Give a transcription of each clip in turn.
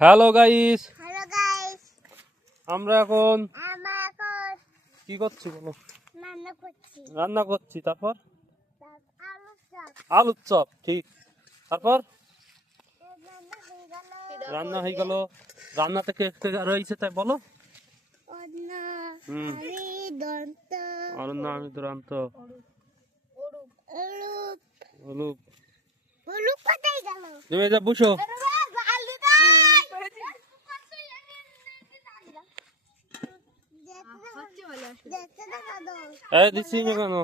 Hello guys, আমরা এখন কি করছি বলো? রান্না করছি। তারপর আলুর চপ। ঠিক। তারপর রান্না হয়ে গেল। রান্না থেকে রয়েছে তাই বলো। অরণ্য আমি দুরান্ত তুমি যা বুঝো। দিচ্ছি কেন?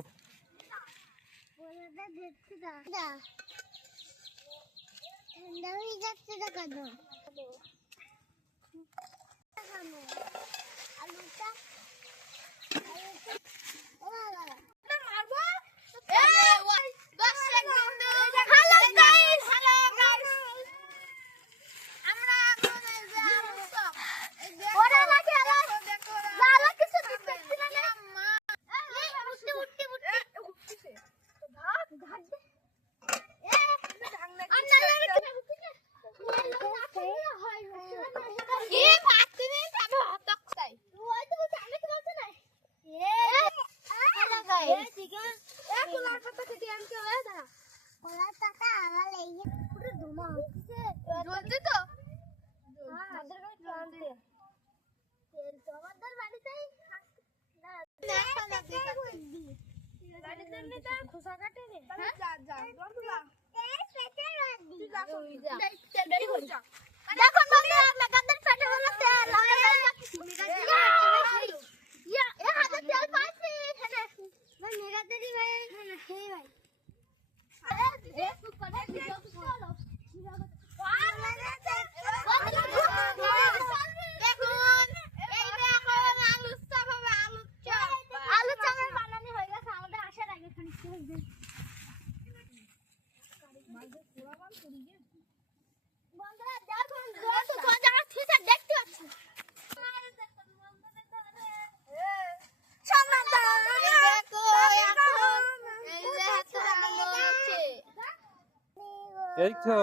এই তো